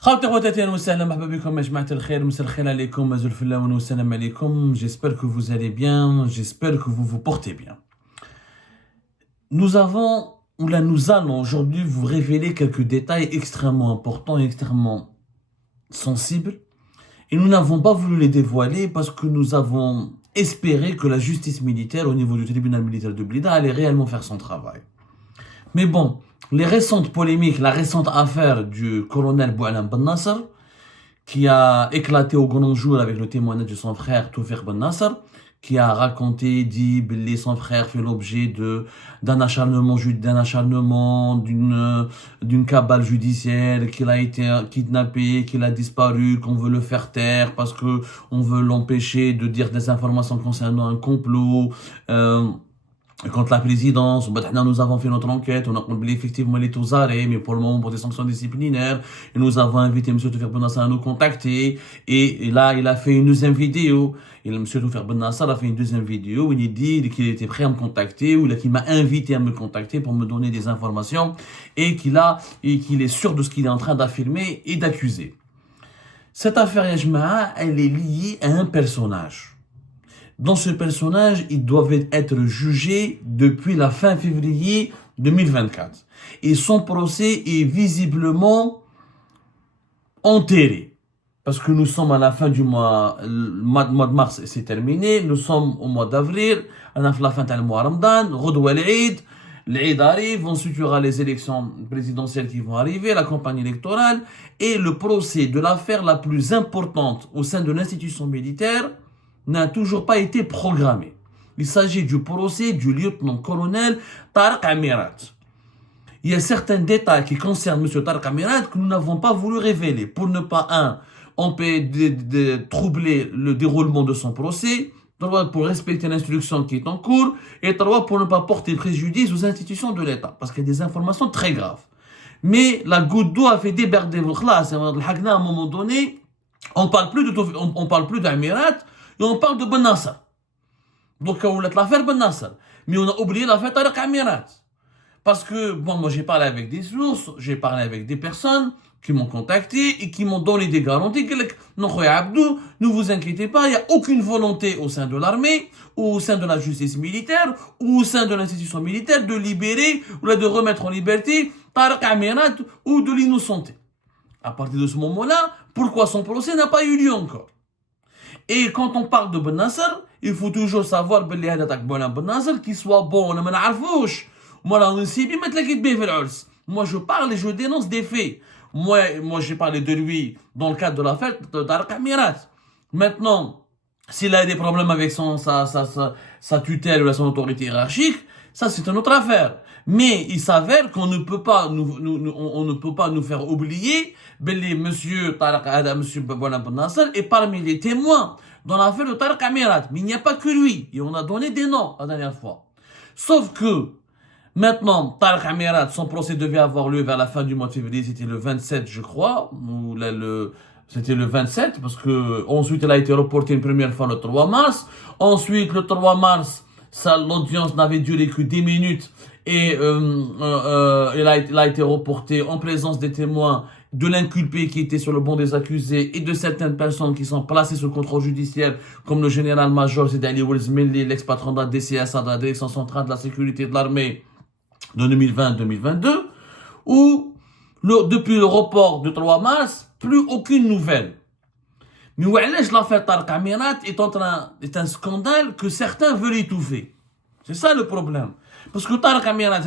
J'espère que vous allez bien, j'espère que vous vous portez bien. Nous allons aujourd'hui vous révéler quelques détails extrêmement importants et extrêmement sensibles. Et nous n'avons pas voulu les dévoiler parce que nous avons espéré que la justice militaire au niveau du tribunal militaire de Blida allait réellement faire son travail. Mais bon, les récentes polémiques, la récente affaire du colonel Boualem Ben Nasser, qui a éclaté au grand jour avec le témoignage de son frère Toufiq Ben Nasser, qui a raconté, dit que son frère fait l'objet d'un acharnement, d'une cabale judiciaire, qu'il a été kidnappé, qu'il a disparu, qu'on veut le faire taire parce que on veut l'empêcher de dire des informations concernant un complot. Contre la présidence, nous avons fait notre enquête, on a compris effectivement les taux arrêts, mais pour le moment pour des sanctions disciplinaires, et nous avons invité M. Toufiq Ben Nasser à nous contacter, et là il a fait une deuxième vidéo, et M. Toufiq Ben Nasser a fait une deuxième vidéo où il dit qu'il était prêt à me contacter, ou qu'il m'a invité à me contacter pour me donner des informations, et qu'il est sûr de ce qu'il est en train d'affirmer et d'accuser. Cette affaire Yajma'a, elle est liée à un personnage. Dans ce personnage, ils doivent être jugés depuis la fin février 2024. Et son procès est visiblement enterré. Parce que nous sommes à la fin du mois, le mois de mars c'est terminé, nous sommes au mois d'avril, à la fin du mois Ramadan, Ghadwa l'Eid, l'Eid arrive, ensuite il y aura les élections présidentielles qui vont arriver, la campagne électorale, et le procès de l'affaire la plus importante au sein de l'institution militaire n'a toujours pas été programmé. Il s'agit du procès du lieutenant-colonel Tariq Amirat. Il y a certains détails qui concernent M. Tariq Amirat que nous n'avons pas voulu révéler pour ne pas, troubler le déroulement de son procès, pour respecter l'instruction qui est en cours, et pour ne pas porter préjudice aux institutions de l'État, parce qu'il y a des informations très graves. Mais la goutte d'eau a fait déborder le khlas. À un moment donné, on parle plus d'Amirat, et on parle de Ben Nasser. Donc, on a l'affaire Ben Nasser. Mais on a oublié l'affaire Tariq Amirat. Parce que, moi j'ai parlé avec des sources, j'ai parlé avec des personnes qui m'ont contacté et qui m'ont donné des garanties. Non, Abdou, ne vous inquiétez pas, il n'y a aucune volonté au sein de l'armée, ou au sein de la justice militaire, ou au sein de l'institution militaire de libérer, ou de remettre en liberté Tariq Amirat ou de l'innocenter. À partir de ce moment-là, pourquoi son procès n'a pas eu lieu encore? Et quand on parle de Ben Nasser, il faut toujours savoir qu'il y a des attaques Ben Nasser qui soient bons, on ne sait pas. Moi je parle et je dénonce des faits. Moi j'ai parlé de lui dans le cadre de l'affaire de Tariq Amirat. Maintenant, s'il a des problèmes avec sa tutelle ou son autorité hiérarchique, ça c'est une autre affaire. Mais il s'avère qu'on ne peut pas nous faire oublier monsieur Ben Nasser est parmi les témoins dans l'affaire de Tariq Amirat. Mais il n'y a pas que lui. Et on a donné des noms la dernière fois. Sauf que maintenant, Tariq Amirat, son procès devait avoir lieu vers la fin du mois de février. C'était le 27, je crois. C'était le 27 parce que ensuite il a été reporté une première fois le 3 mars. Ensuite, le 3 mars, l'audience n'avait duré que 10 minutes et il a été reporté en présence des témoins, de l'inculpé qui était sur le banc des accusés et de certaines personnes qui sont placées sous contrôle judiciaire, comme le général-major Zid Ali Oulzmili, l'ex-patron de la DCSA, de la Direction centrale de la sécurité de l'armée de 2020-2022, où depuis le report du 3 mars, plus aucune nouvelle. Mais l'affaire Tariq Amirat est un scandale que certains veulent étouffer. C'est ça le problème. Parce que Tariq Amirat,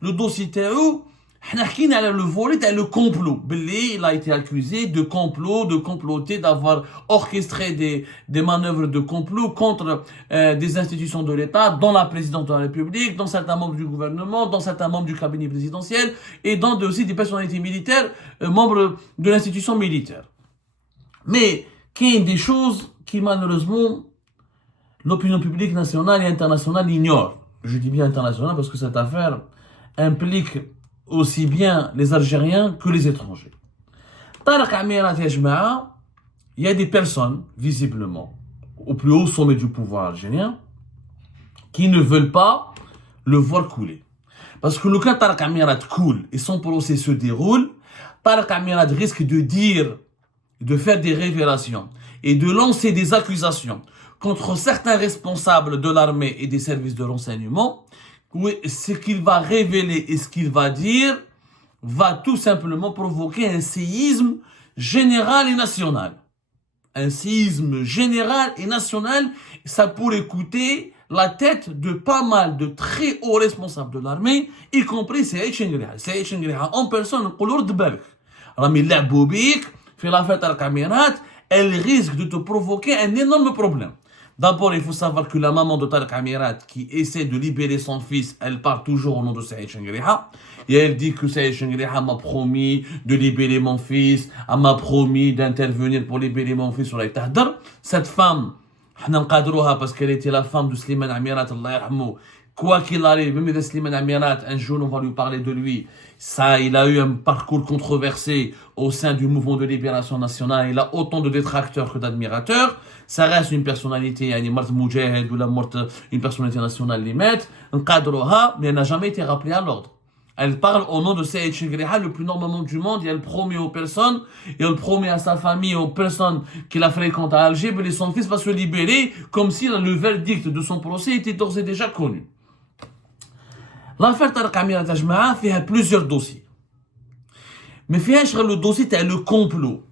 le dossier TAO, le volet, le complot. Il a été accusé de complot, de comploter, d'avoir orchestré des manœuvres de complot contre des institutions de l'État, dans la présidence de la République, dans certains membres du gouvernement, dans certains membres du cabinet présidentiel, et dans aussi des personnalités militaires, membres de l'institution militaire. Mais qu'il y a des choses qui malheureusement l'opinion publique nationale et internationale ignore. Je dis bien internationale parce que cette affaire implique aussi bien les Algériens que les étrangers. Tariq Amirat Yajma'a, il y a des personnes, visiblement, au plus haut sommet du pouvoir algérien, qui ne veulent pas le voir couler. Parce que le cas Tariq Amirat coule et son procès se déroule, Tarek Amirat risque de dire, de faire des révélations et de lancer des accusations contre certains responsables de l'armée et des services de renseignement, ce qu'il va révéler et ce qu'il va dire va tout simplement provoquer un séisme général et national. Un séisme général et national, ça pourrait coûter la tête de pas mal de très hauts responsables de l'armée, y compris Saïd Chengriha. Saïd Chengriha en personne, نقولوا رد بالك. راهم يلعبوا بيك في l'affaire Tarek Amirat, elle risque de te provoquer un énorme problème. D'abord, il faut savoir que la maman de Tarek Amirat, qui essaie de libérer son fils, elle parle toujours au nom de Saïd Chengriha. Et elle dit que Saïd Chengriha m'a promis de libérer mon fils, elle m'a promis d'intervenir pour libérer mon fils sur la Tahdar. Cette femme, parce qu'elle était la femme de Slimane Amirat, Allah yarhamou. Quoi qu'il arrive, même si Slimane Amirat, un jour on va lui parler de lui, ça, il a eu un parcours controversé au sein du mouvement de libération nationale, il a autant de détracteurs que d'admirateurs, ça reste une personnalité, une personnalité nationale limite, mais elle n'a jamais été rappelée à l'ordre. Elle parle au nom de Saïd Chengriha, le plus normalement du monde, et elle promet aux personnes, et elle promet à sa famille, aux personnes qui la fréquentent à Alger, que son fils va se libérer, comme si le verdict de son procès était d'ores et déjà connu. L'affaire Tarek Amirat Ajma'a fait plusieurs dossiers. Mais le dossier, c'est le complot.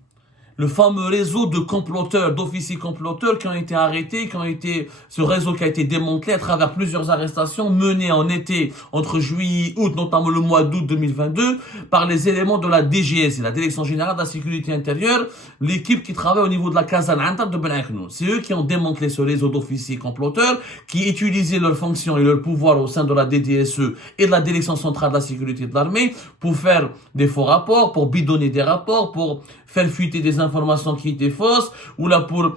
Le fameux réseau de comploteurs, d'officiers comploteurs qui ont été arrêtés, ce réseau qui a été démantelé à travers plusieurs arrestations menées en été, entre juillet et août, notamment le mois d'août 2022, par les éléments de la DGS, la Direction Générale de la Sécurité Intérieure, l'équipe qui travaille au niveau de la Kazan Anta de Ben Aknou. C'est eux qui ont démantelé ce réseau d'officiers comploteurs, qui utilisaient leurs fonctions et leurs pouvoirs au sein de la DDSE et de la Direction Centrale de la Sécurité de l'Armée pour faire des faux rapports, pour bidonner des rapports, pour faire fuiter des informations qui étaient fausses, ou là pour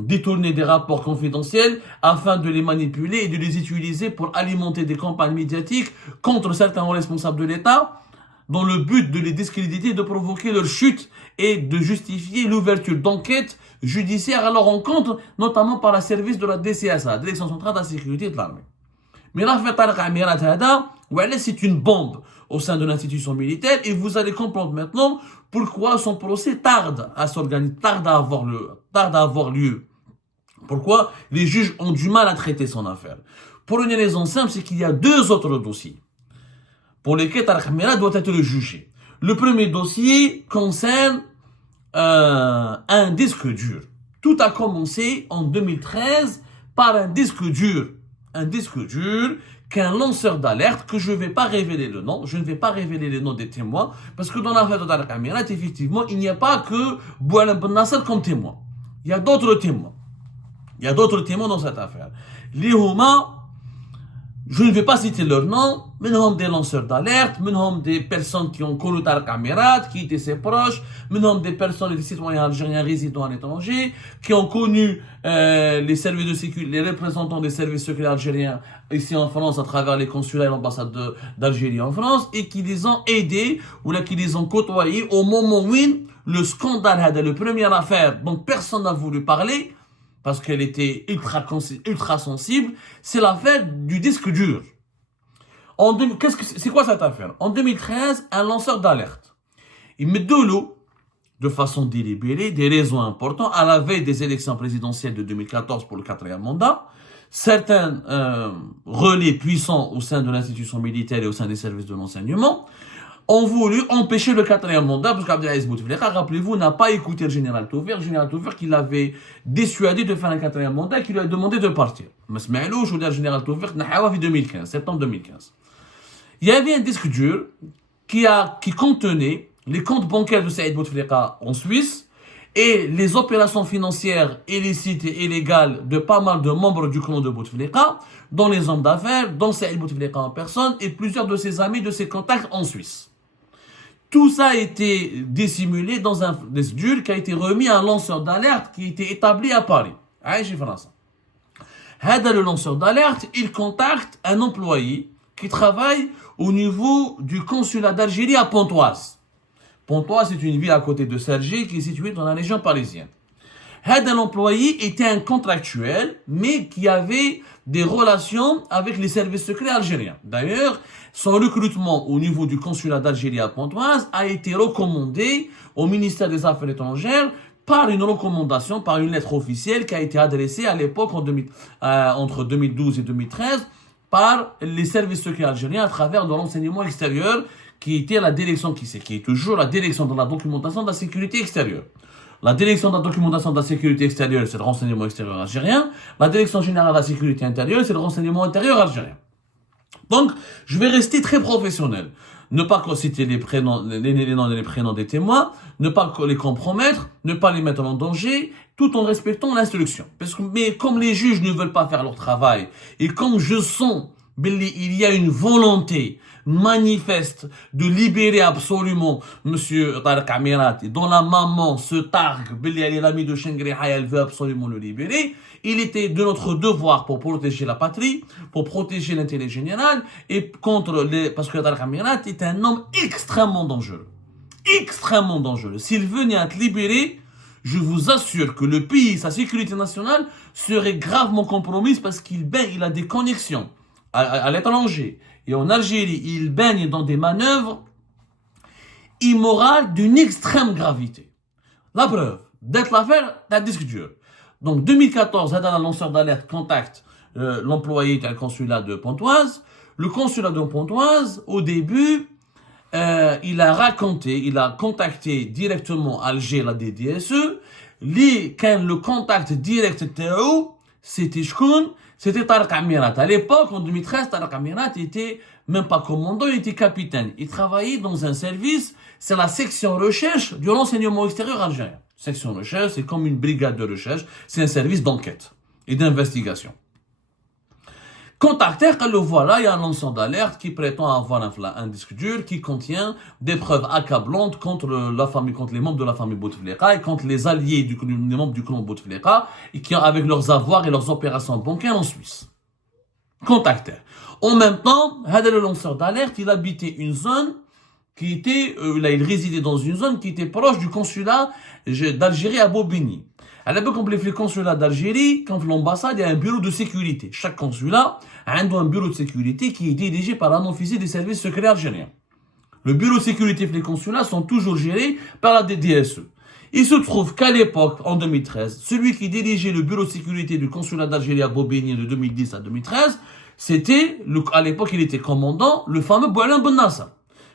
détourner des rapports confidentiels afin de les manipuler et de les utiliser pour alimenter des campagnes médiatiques contre certains responsables de l'État dans le but de les discréditer, de provoquer leur chute et de justifier l'ouverture d'enquêtes judiciaires à leur encontre, notamment par le service de la DCSA, Direction Centrale de la Sécurité de l'Armée. Mais l'affaire Tarek Amirat Hada, c'est une bombe au sein de l'institution militaire et vous allez comprendre maintenant pourquoi son procès tarde à s'organiser, tarde à avoir lieu. Pourquoi les juges ont du mal à traiter son affaire. Pour une raison simple, c'est qu'il y a deux autres dossiers pour lesquels Tarek Amirat doit être jugé. Le premier dossier concerne un disque dur. Tout a commencé en 2013 par un disque dur. Un disque dur qu'un lanceur d'alerte, que je ne vais pas révéler le nom, je ne vais pas révéler les noms des témoins, parce que dans l'affaire de Tarek Amirat, effectivement, il n'y a pas que Boualem Ben Nasser comme témoin. Il y a d'autres témoins. Il y a d'autres témoins dans cette affaire. Les Houma, je ne vais pas citer leur nom, mais nous sommes des lanceurs d'alerte, nous sommes des personnes qui ont connu Tarek Amirat, qui étaient ses proches, nous sommes des personnes, des citoyens algériens résidant à l'étranger, qui ont connu les services de sécurité, les représentants des services secrets algériens ici en France à travers les consulats et l'ambassade d'Algérie en France, et qui les ont aidés, ou là qui les ont côtoyés au moment où le scandale, le première affaire dont personne n'a voulu parler, parce qu'elle était ultra sensible, c'est l'affaire du disque dur. C'est quoi cette affaire? En 2013, un lanceur d'alerte, il met de l'eau, de façon délibérée, des raisons importantes, à la veille des élections présidentielles de 2014 pour le 4e mandat, certains relais puissants au sein de l'institution militaire et au sein des services de renseignement ont voulu empêcher le 4e mandat, parce qu'Abdelaziz Bouteflika, rappelez-vous, n'a pas écouté le général Toufer qui l'avait dissuadé de faire un 4e mandat et qui lui a demandé de partir. Mais je veux dire, le général Toufer, en 2015, septembre 2015. Il y avait un disque dur qui contenait les comptes bancaires de Saïd Bouteflika en Suisse et les opérations financières illicites et illégales de pas mal de membres du clan de Bouteflika, dont les hommes d'affaires, dont Saïd Bouteflika en personne et plusieurs de ses amis, de ses contacts en Suisse. Tout ça a été dissimulé dans un disque dur qui a été remis à un lanceur d'alerte qui était établi à Paris. Le lanceur d'alerte, il contacte un employé qui travaille au niveau du consulat d'Algérie à Pontoise. Pontoise, c'est une ville à côté de Cergy qui est située dans la région parisienne. L'employé était un contractuel, mais qui avait des relations avec les services secrets algériens. D'ailleurs, son recrutement au niveau du consulat d'Algérie à Pontoise a été recommandé au ministère des Affaires étrangères par une recommandation, par une lettre officielle qui a été adressée à l'époque entre 2012 et 2013 par les services secrets algériens à travers de l'enseignement extérieur qui était la direction, qui est toujours la direction de la documentation de la sécurité extérieure. La direction de la documentation de la sécurité extérieure, c'est le renseignement extérieur algérien. La direction générale de la sécurité intérieure, c'est le renseignement intérieur algérien. Donc, je vais rester très professionnel. Ne pas citer les noms et les prénoms des témoins, ne pas les compromettre, ne pas les mettre en danger, tout en respectant l'instruction. Mais comme les juges ne veulent pas faire leur travail, et comme je sens il y a une volonté manifeste de libérer absolument Monsieur Tarek Amirati, dont la maman se targue, elle est l'amie de Shengriha, elle veut absolument le libérer. Il était de notre devoir pour protéger la patrie, pour protéger l'intérêt général, et parce que Tarek Amirati est un homme extrêmement dangereux. Extrêmement dangereux. S'il venait à être libéré, je vous assure que le pays, sa sécurité nationale, serait gravement compromise parce qu'il a des connexions à l'étranger et en Algérie. Il baigne dans des manœuvres immorales d'une extrême gravité. La preuve, d'être l'affaire d'un disque dur. Donc 2014, un lanceur d'alerte contacte l'employé d'un consulat de Pontoise. Le consulat de Pontoise, au début, il a contacté directement Alger, la DDSE. Quand le contact direct c'était Shkoun, c'était Tarek Amirat. À l'époque, en 2013, Tarek Amirat était même pas commandant, il était capitaine. Il travaillait dans un service, c'est la section recherche du renseignement extérieur algérien. Section recherche, c'est comme une brigade de recherche, c'est un service d'enquête et d'investigation. Contacté, le voilà, il y a un lanceur d'alerte qui prétend avoir un disque dur qui contient des preuves accablantes contre les membres de la famille Bouteflika et contre les alliés des membres du clan Bouteflika et qui, avec leurs avoirs et leurs opérations bancaires en Suisse. Contacté. En même temps, le lanceur d'alerte, il habitait une zone il résidait dans une zone qui était proche du consulat d'Algérie à Bobigny. À l'époque, comme les consulats d'Algérie, quand l'ambassade, il y a un bureau de sécurité. Chaque consulat a un bureau de sécurité qui est dirigé par un officier des services secrets algériens. Le bureau de sécurité et les consulats sont toujours gérés par la DDSE. Il se trouve qu'à l'époque, en 2013, celui qui dirigeait le bureau de sécurité du consulat d'Algérie à Bobigny de 2010 à 2013, à l'époque, il était commandant, le fameux Boualem Ben Nasser,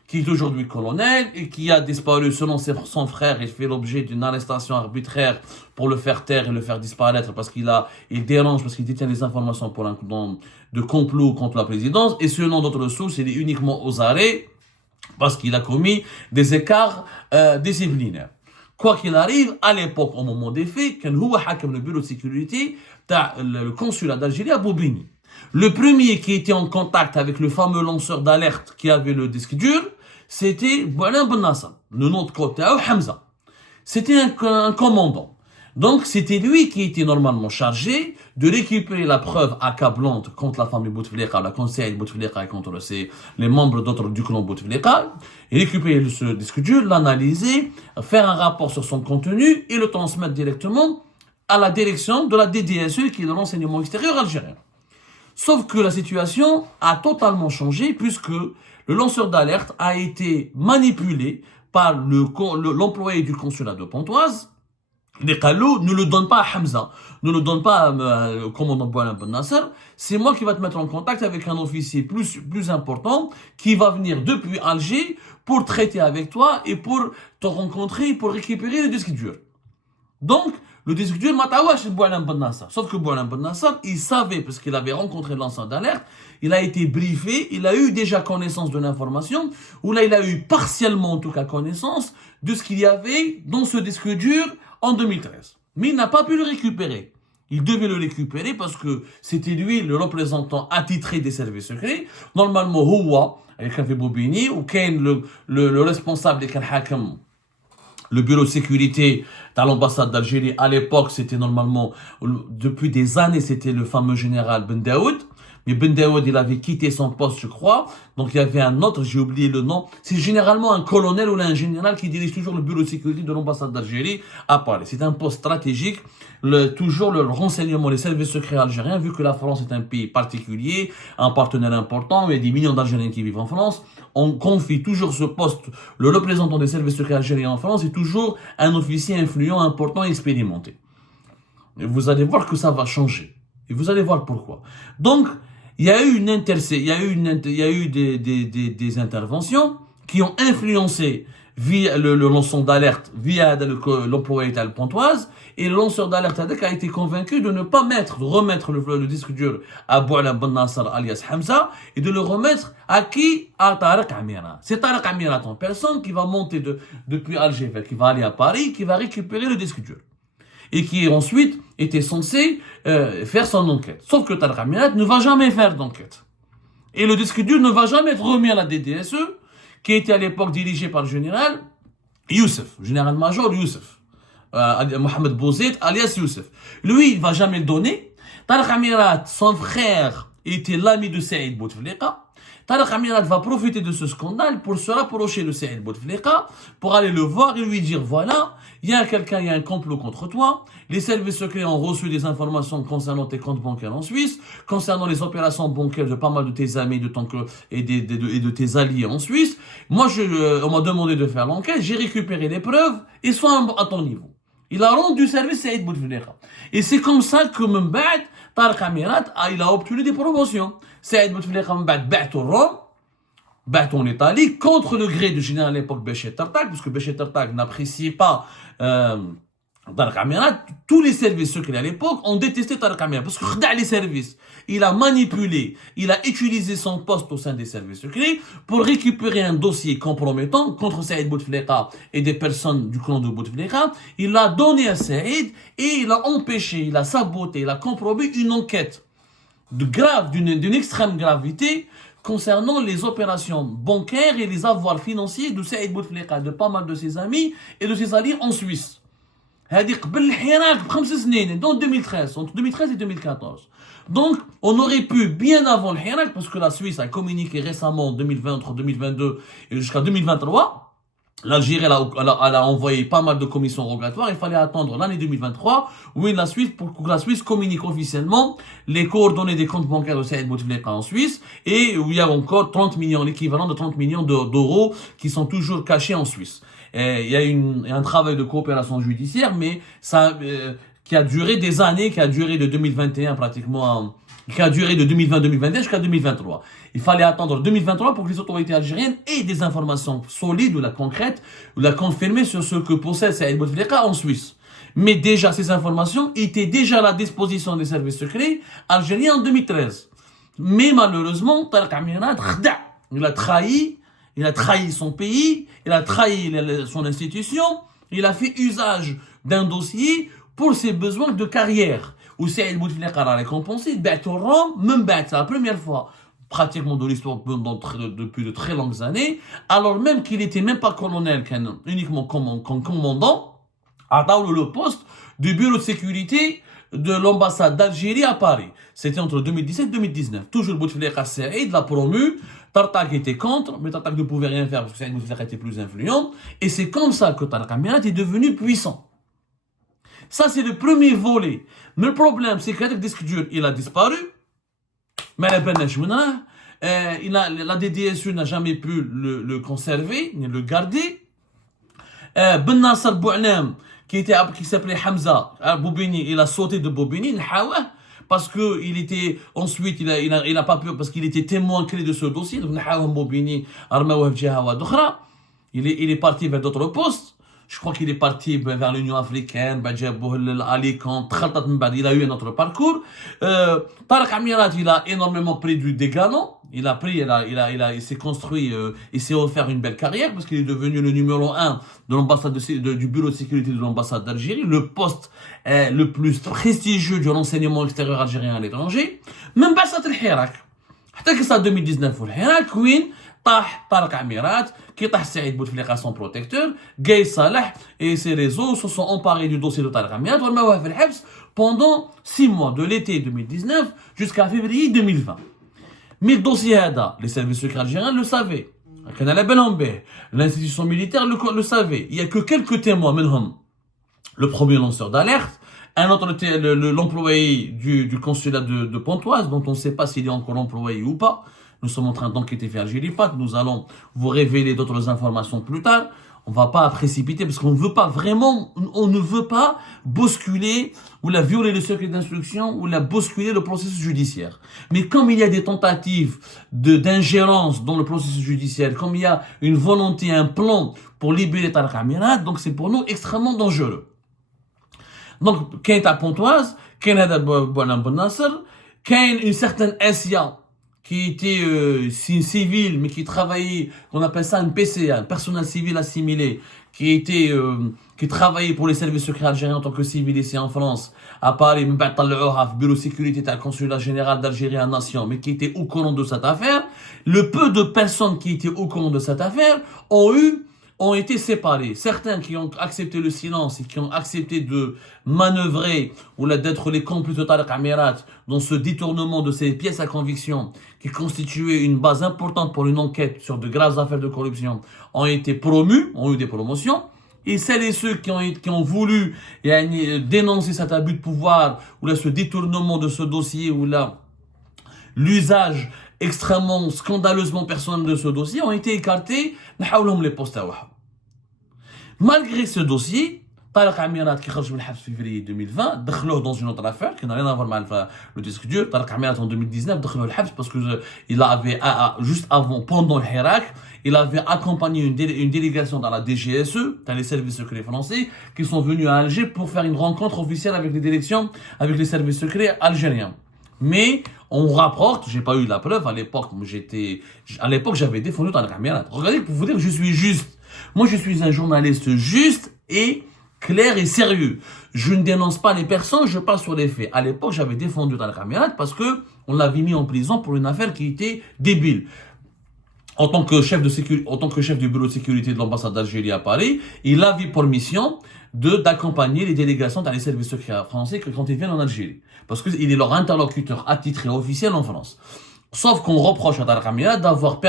qui est aujourd'hui colonel et qui a disparu selon son frère et fait l'objet d'une arrestation arbitraire pour le faire taire et le faire disparaître parce il dérange, parce qu'il détient des informations de complot contre la présidence, et selon d'autres sources, il est uniquement aux arrêts parce qu'il a commis des écarts disciplinaires. Quoi qu'il arrive, à l'époque, au moment des faits, quand il a le bureau de sécurité, le consulat d'Algérie à Bobigny. Le premier qui était en contact avec le fameux lanceur d'alerte qui avait le disque dur, c'était Boualem Ben Nasser. Le nom de côté, Hamza. C'était un commandant. Donc, c'était lui qui était normalement chargé de récupérer la preuve accablante contre la famille Bouteflika, la conseil Bouteflika et contre les membres d'autres du clan Bouteflika, et récupérer ce disque dur, l'analyser, faire un rapport sur son contenu et le transmettre directement à la direction de la DDSE, qui est de l'enseignement extérieur algérien. Sauf que la situation a totalement changé puisque le lanceur d'alerte a été manipulé par l'employé du consulat de Pontoise. Les Kalou ne le donne pas à Hamza, ne le donne pas au commandant Boualem Ben Nasser. C'est moi qui va te mettre en contact avec un officier plus important qui va venir depuis Alger pour traiter avec toi et pour te rencontrer, pour récupérer le disque dur. Donc, le disque dur matawa chez Boualem Ben Nasser. Sauf que Boualem Ben Nasser, il savait, parce qu'il avait rencontré le lanceur d'alerte, il a été briefé, il a eu déjà connaissance de l'information, ou là il a eu partiellement en tout cas connaissance de ce qu'il y avait dans ce disque dur en 2013. Mais il n'a pas pu le récupérer. Il devait le récupérer parce que c'était lui le représentant attitré des services secrets. Normalement, Houa, avec un Bobigny, ou Ken, le responsable des Hakam, le bureau de sécurité dans l'ambassade d'Algérie, à l'époque, c'était normalement, depuis des années, c'était le fameux général Ben Daoud. Mais Ben Daoud, il avait quitté son poste, je crois. Donc il y avait un autre, j'ai oublié le nom. C'est généralement un colonel ou un général qui dirige toujours le bureau de sécurité de l'ambassade d'Algérie à Paris. C'est un poste stratégique. Toujours le renseignement, les services secrets algériens, vu que la France est un pays particulier, un partenaire important, il y a des millions d'Algériens qui vivent en France, on confie toujours ce poste, le représentant des services secrets algériens en France est toujours un officier influent, important et expérimenté. Et vous allez voir que ça va changer. Et vous allez voir pourquoi. Donc, il y a eu des interventions qui ont influencé via le lanceur d'alerte, via l'employé de Pontoise, et le lanceur d'alerte a été convaincu de ne pas remettre le disque dur à Bouala Ben Nasser alias Hamza, et de le remettre à qui? À Tariq Amirat. C'est Tariq Amirat en personne qui va monter depuis Alger, qui va aller à Paris, qui va récupérer le disque dur. Et qui ensuite était censé faire son enquête. Sauf que Tariq Amirat ne va jamais faire d'enquête. Et le disque dur ne va jamais être remis à la DDSE, qui était à l'époque dirigée par le général Youssef, général-major Youssef, Mohamed Bouzid, alias Youssef. Lui, il ne va jamais le donner. Tariq Amirat, son frère, était l'ami de Saïd Bouteflika. Tariq Amirat va profiter de ce scandale pour se rapprocher de Saïd Bouteflika, pour aller le voir et lui dire, voilà, il y a un complot contre toi, les services secrets ont reçu des informations concernant tes comptes bancaires en Suisse, concernant les opérations bancaires de pas mal de tes amis et de tes alliés en Suisse. Moi, on m'a demandé de faire l'enquête, j'ai récupéré les preuves, et sois à ton niveau. Il a rendu service à Saïd Bouteflika. Et c'est comme ça que Mbad, Tariq Amirat, il a obtenu des promotions. Saïd Bouteflika Mbad bat au Rome, bat en Italie, contre le gré du général à l'époque Béchir Tartak, parce que Béchir Tartak n'appréciait pas Tariq Amirat. Tous les services secrets à l'époque ont détesté Tariq Amirat, parce que khda les services. Il a manipulé, il a utilisé son poste au sein des services secrets pour récupérer un dossier compromettant contre Saïd Bouteflika et des personnes du clan de Bouteflika. Il l'a donné à Saïd et il a empêché, il a saboté, il a compromis une enquête d'une extrême gravité concernant les opérations bancaires et les avoirs financiers de Saïd Bouteflika, de pas mal de ses amis et de ses alliés en Suisse. هذه قبل الحراك ب5 سنين, dans 2013, entre 2013 et 2014. Donc, on aurait pu, bien avant le Hirak, parce que la Suisse a communiqué récemment, 2020, entre 2022 et jusqu'à 2023, l'Algérie, elle a envoyé pas mal de commissions rogatoires, il fallait attendre l'année 2023, pour que la Suisse communique officiellement les coordonnées des comptes bancaires de Saïd Bouteflika en Suisse, et où il y a encore 30 millions, l'équivalent de 30 millions d'euros qui sont toujours cachés en Suisse. Il y a un travail de coopération judiciaire, mais ça, qui a duré des années, qui a duré de 2021 pratiquement, qui a duré de 2020-2021 jusqu'à 2023. Il fallait attendre 2023 pour que les autorités algériennes aient des informations solides ou la concrètes, ou la confirmer sur ce que possède Saïd Bouteflika en Suisse. Mais déjà, ces informations étaient déjà à la disposition des services secrets algériens en 2013. Mais malheureusement, Tariq Amirat, il a trahi son pays, il a trahi son institution, il a fait usage d'un dossier pour ses besoins de carrière. Où Saïd Bouteflika a récompensé, même c'est la première fois pratiquement de l'histoire depuis de très longues années, alors même qu'il n'était même pas colonel, uniquement commandant, a le poste du bureau de sécurité de l'ambassade d'Algérie à Paris. C'était entre 2017 et 2019. Toujours Bouteflika Saïd l'a promu. Tartak était contre, mais Tartak ne pouvait rien faire parce que Saïd Bouteflika était plus influent. Et c'est comme ça que Tariq Amirat est devenu puissant. Ça, c'est le premier volet. Mais le problème, c'est que le disque dur, il a disparu. Mais la DDSU n'a jamais pu le conserver, ni le garder. Ben Nasser Boualem, qui s'appelait Hamza Boubini, il a sauté de Boubini, parce que il était ensuite il a pas pu, parce qu'il était témoin clé de ce dossier. Donc il est parti vers d'autres postes. Je crois qu'il est parti vers l'Union africaine, il a eu un autre parcours. Tariq Amirat, il a énormément pris des galons. Il s'est construit, il s'est offert une belle carrière parce qu'il est devenu le numéro 1 de l'ambassade du bureau de sécurité de l'ambassade d'Algérie, le poste le plus prestigieux du renseignement extérieur algérien à l'étranger. Même pas ça, le Hirak. حتى que ça 2019 le Hirak, وين طاح طارق عميرات كي طاح سعيد بوتفليقه son protecteur, Gay Salah et ses réseaux se sont emparés du dossier de Tariq Amirat ورماوه في الحبس pendant 6 mois, de l'été 2019 jusqu'à février 2020. Mais le dossier Hada, les services secrets algériens le savaient. L'institution militaire le savait. Il n'y a que quelques témoins, منهم le premier lanceur d'alerte, un autre, l'employé du consulat de Pontoise, dont on ne sait pas s'il est encore employé ou pas. Nous sommes en train d'enquêter vers Géripat. Nous allons vous révéler d'autres informations plus tard. On ne va pas précipiter parce qu'on ne veut pas vraiment, on ne veut pas bousculer ou la violer le secret d'instruction ou la bousculer le processus judiciaire. Mais comme il y a des tentatives d'ingérence dans le processus judiciaire, comme il y a une volonté, un plan pour libérer Tarek Amirat, donc c'est pour nous extrêmement dangereux. Donc, quand à Pontoise, quand à Bouana Ben Nasser, quand une certaine SIA qui était civil, mais qui travaillait, on appelle ça un PCA, un personnel civil assimilé, qui travaillait pour les services secrets algériens en tant que civil ici en France, à Paris, même pas le bureau de sécurité, le consulat général d'Algérie à Nation, mais qui était au courant de cette affaire. Le peu de personnes qui étaient au courant de cette affaire ont été séparés. Certains qui ont accepté le silence et qui ont accepté de manœuvrer ou d'être les complices de Tarek Amirat dans ce détournement de ces pièces à conviction qui constituaient une base importante pour une enquête sur de graves affaires de corruption ont été promus, ont eu des promotions. Et celles et ceux qui ont voulu dénoncer cet abus de pouvoir ou là, ce détournement de ce dossier ou là l'usage extrêmement scandaleusement personnel de ce dossier ont été écartés. les postes. Malgré ce dossier, Tarek Amirat qui sort du février 2020, دخلوه dans une autre affaire qui n'a rien à voir avec le disque dur. Tarek Amirat en 2019 دخلوه الحبس parce que il avait juste avant, pendant le Hirak, il avait accompagné une délégation dans la DGSE, dans les services secrets français, qui sont venus à Alger pour faire une rencontre officielle avec les directions, avec les services secrets algériens. Mais on rapporte, j'ai pas eu la preuve à l'époque, j'avais défendu Tarek Amirat. Regardez, pour vous dire que je suis juste. Moi, je suis un journaliste juste et clair et sérieux. Je ne dénonce pas les personnes, je parle sur les faits. À l'époque, j'avais défendu Tarek Amirat parce que on l'avait mis en prison pour une affaire qui était débile. En tant que chef du bureau de sécurité de l'ambassade d'Algérie à Paris, il avait pour mission d'accompagner les délégations dans les services secrets français quand ils viennent en Algérie. Parce qu'il est leur interlocuteur attitré officiel en France. Sauf qu'on reproche à Tarek Amirat d'avoir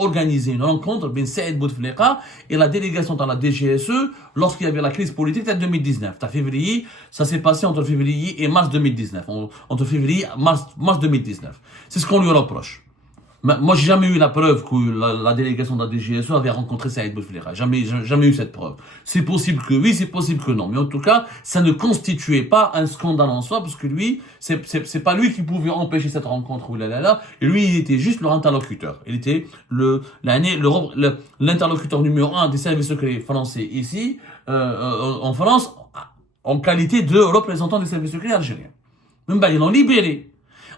organisé une rencontre entre Saïd Bouteflika et la délégation dans la DGSE lorsqu'il y avait la crise politique en 2019. Ça s'est passé entre février et mars 2019. Entre février et mars 2019. C'est ce qu'on lui reproche. Moi, j'ai jamais eu la preuve que la délégation de la DGSE avait rencontré Saïd Bouteflika. Jamais eu cette preuve. C'est possible que oui, c'est possible que non. Mais en tout cas, ça ne constituait pas un scandale en soi, parce que lui, c'est pas lui qui pouvait empêcher cette rencontre. Et lui, il était juste leur interlocuteur. Il était l'interlocuteur numéro 1 des services secrets français ici, en France, en qualité de représentant des services secrets algériens. Même ils l'ont libéré.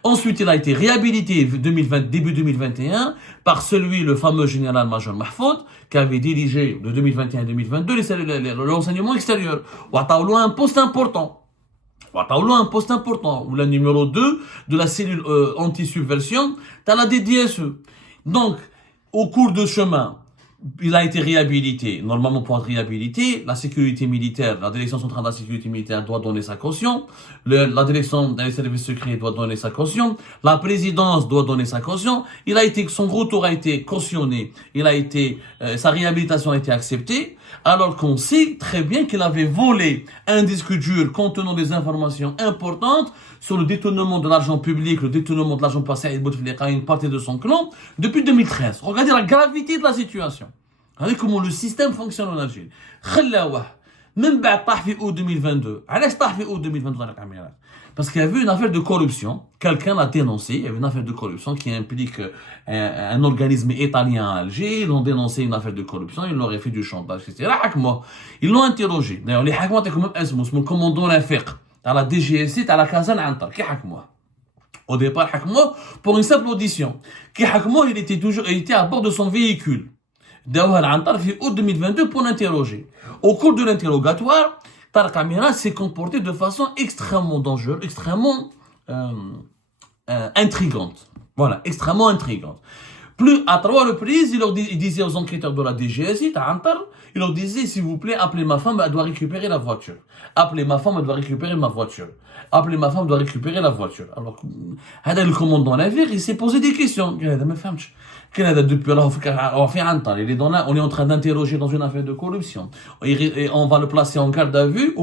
Ensuite, il a été réhabilité début 2021 par le fameux général-major Mahfoud, qui avait dirigé de 2021 à 2022 l'enseignement extérieur. Ou a un poste important. Ou la numéro 2 de la cellule anti-subversion dans la DDSE. Donc, au cours de chemin, il a été réhabilité. Normalement, pour être réhabilité, la sécurité militaire, la direction centrale de la sécurité militaire doit donner sa caution. La direction des services secrets doit donner sa caution. La présidence doit donner sa caution. Son retour a été cautionné. Sa réhabilitation a été acceptée. Alors qu'on sait très bien qu'il avait volé un disque dur contenant des informations importantes sur le détournement de l'argent public, le détournement de l'argent passé à Bouteflika et une partie de son clan depuis 2013. Regardez la gravité de la situation. Regardez comment le système fonctionne en Algérie. Même في août 2022. علاش طاح في août 2022 Tarek Amirat? Parce qu'il y avait une affaire de corruption. Quelqu'un l'a dénoncé. Il y avait une affaire de corruption qui implique un organisme italien à Alger. Ils ont dénoncé une affaire de corruption. Ils leur ont fait du chantage, etc. Ils l'ont interrogé. D'ailleurs, les حكموا تاعكم اسمه le commandant Rafiq à la DGSI à la Kazan Antar. Qui حكموا? Au départ, حكموا pour une simple audition. Qui حكموا, il était à bord de son véhicule. داوها العنتر في août 2022 pour l'interroger. Au cours de l'interrogatoire, Tarek Amirat s'est comporté de façon extrêmement dangereuse, extrêmement intrigante. Voilà, extrêmement intrigante. Plus à 3 reprises, il disait aux enquêteurs de la DGSI, il leur disait, s'il vous plaît, appelez ma femme, elle doit récupérer la voiture. Appelez ma femme, elle doit récupérer ma voiture. Appelez ma femme, elle doit récupérer la voiture. Alors, le commandant navire, il s'est posé des questions. Il a dit, mais femme, depuis là, on est en train d'interroger dans une affaire de corruption. Et on va le placer en garde à vue.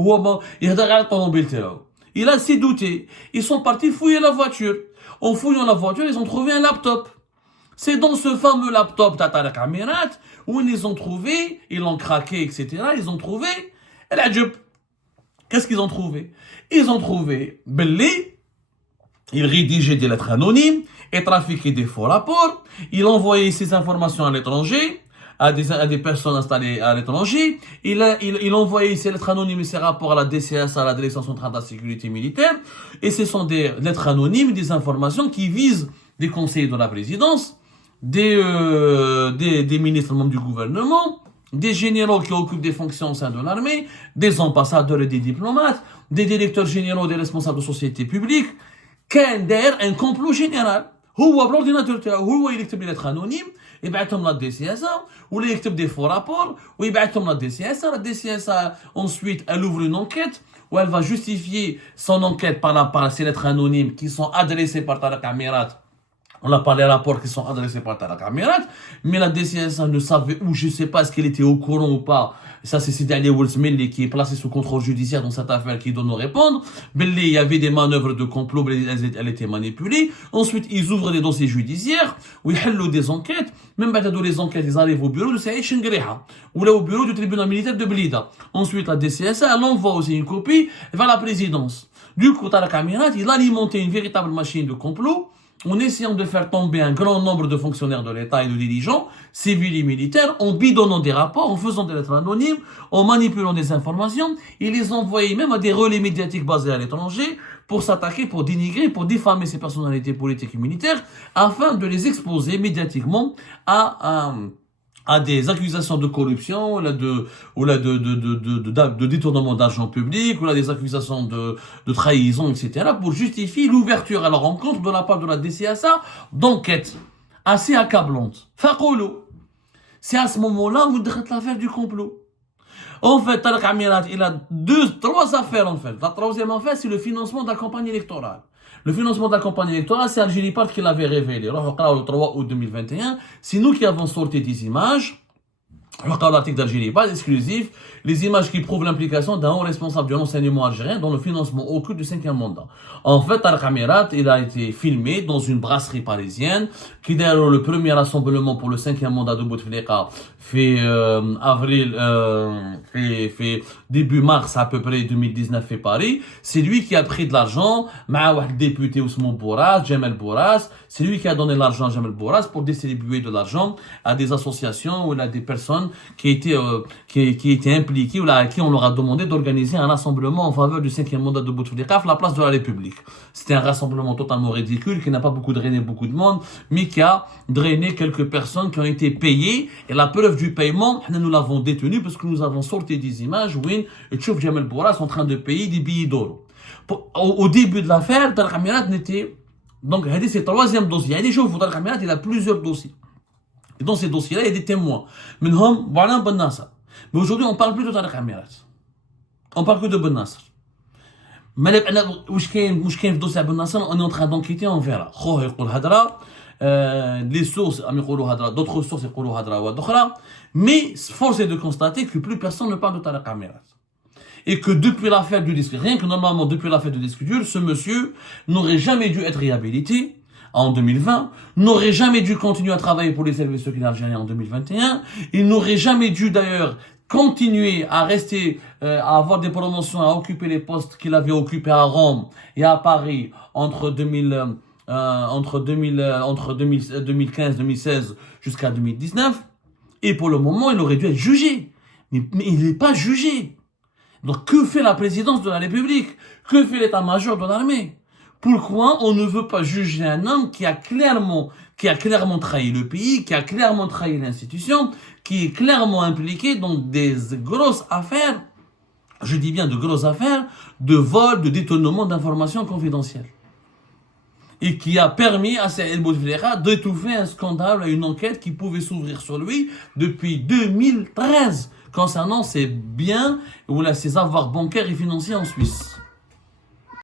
Il a s'est douté. Ils sont partis fouiller la voiture. En fouillant la voiture, ils ont trouvé un laptop. C'est dans ce fameux laptop Tata Kamirat où ils ont trouvé, ils l'ont craqué, etc. Ils ont trouvé la jupe. Qu'est-ce qu'ils ont trouvé? Ils ont trouvé Belli, il rédigeait des lettres anonymes et trafiquait des faux rapports. Il envoyait ces informations à l'étranger, à des personnes installées à l'étranger. Il envoyait ces lettres anonymes et ces rapports à la DCS, à la Direction centrale de la sécurité militaire. Et ce sont des lettres anonymes, des informations qui visent des conseillers de la présidence, des ministres membres du gouvernement, des généraux qui occupent des fonctions au sein de l'armée, des ambassadeurs et des diplomates, des directeurs généraux, des responsables de sociétés publiques. كان داير un complot général. هو بالordinateur تاعو هو يكتب لي lettres anonymes يبعثهم لا دي سي اس ولا يكتب des faux rapports ويبعثهم لا دي سي اس. La DCS ensuite elle ouvre une enquête où elle va justifier son enquête par ces lettres anonymes qui sont adressées par Tarek Amirat. On a parlé à rapports qui sont adressés par Tarek Amirat, mais la DCS ne savait où, je ne sais pas, est-ce qu'elle était au courant ou pas. Ça, c'est Sidi Ali Ouelzmeli qui est placé sous contrôle judiciaire dans cette affaire qui doit nous répondre. Il y avait des manœuvres de complot, elles étaient manipulées. Ensuite, ils ouvrent des dossiers judiciaires, où ils hellent des enquêtes. Même dans les enquêtes, ils arrivent au bureau de Saïd Chengriha, ou là au bureau du tribunal militaire de Blida. Ensuite, la DCS, elle envoie aussi une copie vers la présidence. Du coup, Tarek Amirat, il a alimenté une véritable machine de complot, en essayant de faire tomber un grand nombre de fonctionnaires de l'État et de dirigeants, civils et militaires, en bidonnant des rapports, en faisant des lettres anonymes, en manipulant des informations, et les envoyer même à des relais médiatiques basés à l'étranger pour s'attaquer, pour dénigrer, pour diffamer ces personnalités politiques et militaires, afin de les exposer médiatiquement à des accusations de corruption, de détournement d'argent public, ou là des accusations de trahison, etc., pour justifier l'ouverture à leur rencontre de la part de la DCSA d'enquête assez accablante. Faqoulou. C'est à ce moment-là où il l'affaire du complot. En fait, Tarek Amirat, il a trois affaires en fait. La troisième affaire, c'est le financement de la campagne électorale. Le financement de la campagne électorale, c'est Algérie Part qui l'avait révélé. Le 3 août 2021, c'est nous qui avons sorti des images. L'article d'Algérie Part exclusif, les images qui prouvent l'implication d'un haut responsable de l'enseignement algérien dans le financement occulte du 5e mandat. En fait, Tarek Amirat, il a été filmé dans une brasserie parisienne qui d'ailleurs le premier rassemblement pour le 5e mandat de Bouteflika fait début mars à peu près 2019 fait Paris. C'est lui qui a pris de l'argent, un député Ousmane Bourras, Jamel Bourras, c'est lui qui a donné l'argent à Jamel Bourras pour distribuer de l'argent à des associations ou à des personnes qui étaient impliquées ou à qui on leur a demandé d'organiser un rassemblement en faveur du 5e mandat de Bouteflika à la place de la République. C'était un rassemblement totalement ridicule qui n'a pas drainé beaucoup de monde, mais qui a drainé quelques personnes qui ont été payées. Et la preuve du paiement, nous l'avons détenu parce que nous avons sorti des images où Tchouf Jamel Bourras en train de payer des billets d'or. Au début de l'affaire, Tarek Amirat n'était... Donc, c'est le troisième dossier. Tarek Amirat, il a plusieurs dossiers. Et dans ces dossiers-là, il y a des témoins. Mais aujourd'hui, on ne parle plus de Tarek Amirat. On parle que de Ben Nasser. Mais on est en train d'enquêter, on verra. Les sources, d'autres sources, mais force est de constater que plus personne ne parle de Tarek Amirat. Et que depuis l'affaire du disque, rien que normalement depuis l'affaire du disque dur, ce monsieur n'aurait jamais dû être réhabilité en 2020, n'aurait jamais dû continuer à travailler pour les services secrets algériens en 2021, il n'aurait jamais dû d'ailleurs continuer à rester, à avoir des promotions, à occuper les postes qu'il avait occupés à Rome et à Paris entre 2015, 2016 jusqu'à 2019. Et pour le moment, il aurait dû être jugé. Mais il n'est pas jugé. Donc, que fait la présidence de la République? Que fait l'état-major de l'armée? Pourquoi on ne veut pas juger un homme qui a clairement trahi le pays, qui a clairement trahi l'institution, qui est clairement impliqué dans des grosses affaires, je dis bien de grosses affaires, de vol, de détournement d'informations confidentielles. et qui a permis à Saïd Bouteflika d'étouffer un scandale et une enquête qui pouvait s'ouvrir sur lui depuis 2013 concernant ses biens ou ses avoirs bancaires et financiers en Suisse.